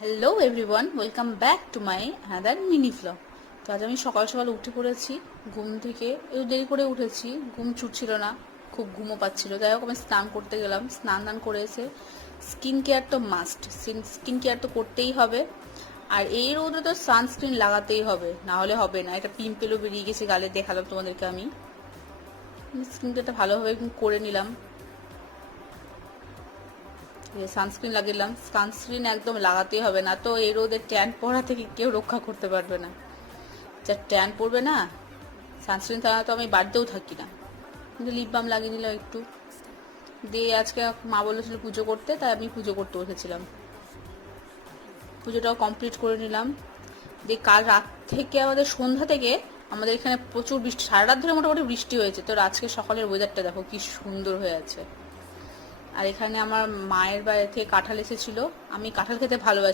Hello everyone, welcome back to my another mini vlog. তো আজ আমি সকাল সকাল উঠে পড়েছি ঘুম থেকে। একটু দেরি করে উঠেছি, ঘুম ছুটছিল না, খুব ঘুমও পাচ্ছিল। যাই হোক, আমি স্নান করতে গেলাম। স্নান টান করে এসে স্কিন কেয়ার তো মাস্ট, স্কিন কেয়ার তো করতেই হবে। আর এই রোদে তো সানস্ক্রিন লাগাতেই হবে, না হলে হবে না। এটা পিম্পেলও বেরিয়ে গেছে গালে, দেখালাম তোমাদেরকে। আমি স্কিন কেয়ারটা ভালোভাবে করে নিলাম। সানস্ক্রিন লাগিলাম। সানস্ক্রিন একদম লাগাতেই হবে, না তো এই রোদের ট্যান পড়া থেকে কেউ রক্ষা করতে পারবে না। যা ট্যান পড়বে না, সানস্ক্রিন ছাড়া তো আমি বাড়িতেও থাকি না। কিন্তু লিপ বাম লাগিয়ে নিলাম একটু দিয়ে। আজকে মা বলেছিল পুজো করতে, তাই আমি পুজো করতে বসেছিলাম। পুজোটাও কমপ্লিট করে নিলাম। দিয়ে কাল রাত থেকে, আমাদের সন্ধ্যা থেকে আমাদের এখানে প্রচুর বৃষ্টি, সারা রাত ধরে মোটামুটি বৃষ্টি হয়েছে। তো আজকে সকালের ওয়েদারটা দেখো কি সুন্দর হয়ে আছে। আর এখানে আমার মায়ের বাড়ি থেকে কাঁঠাল এসেছিল। আমি কাঁঠাল খেতে ভালোবাসি।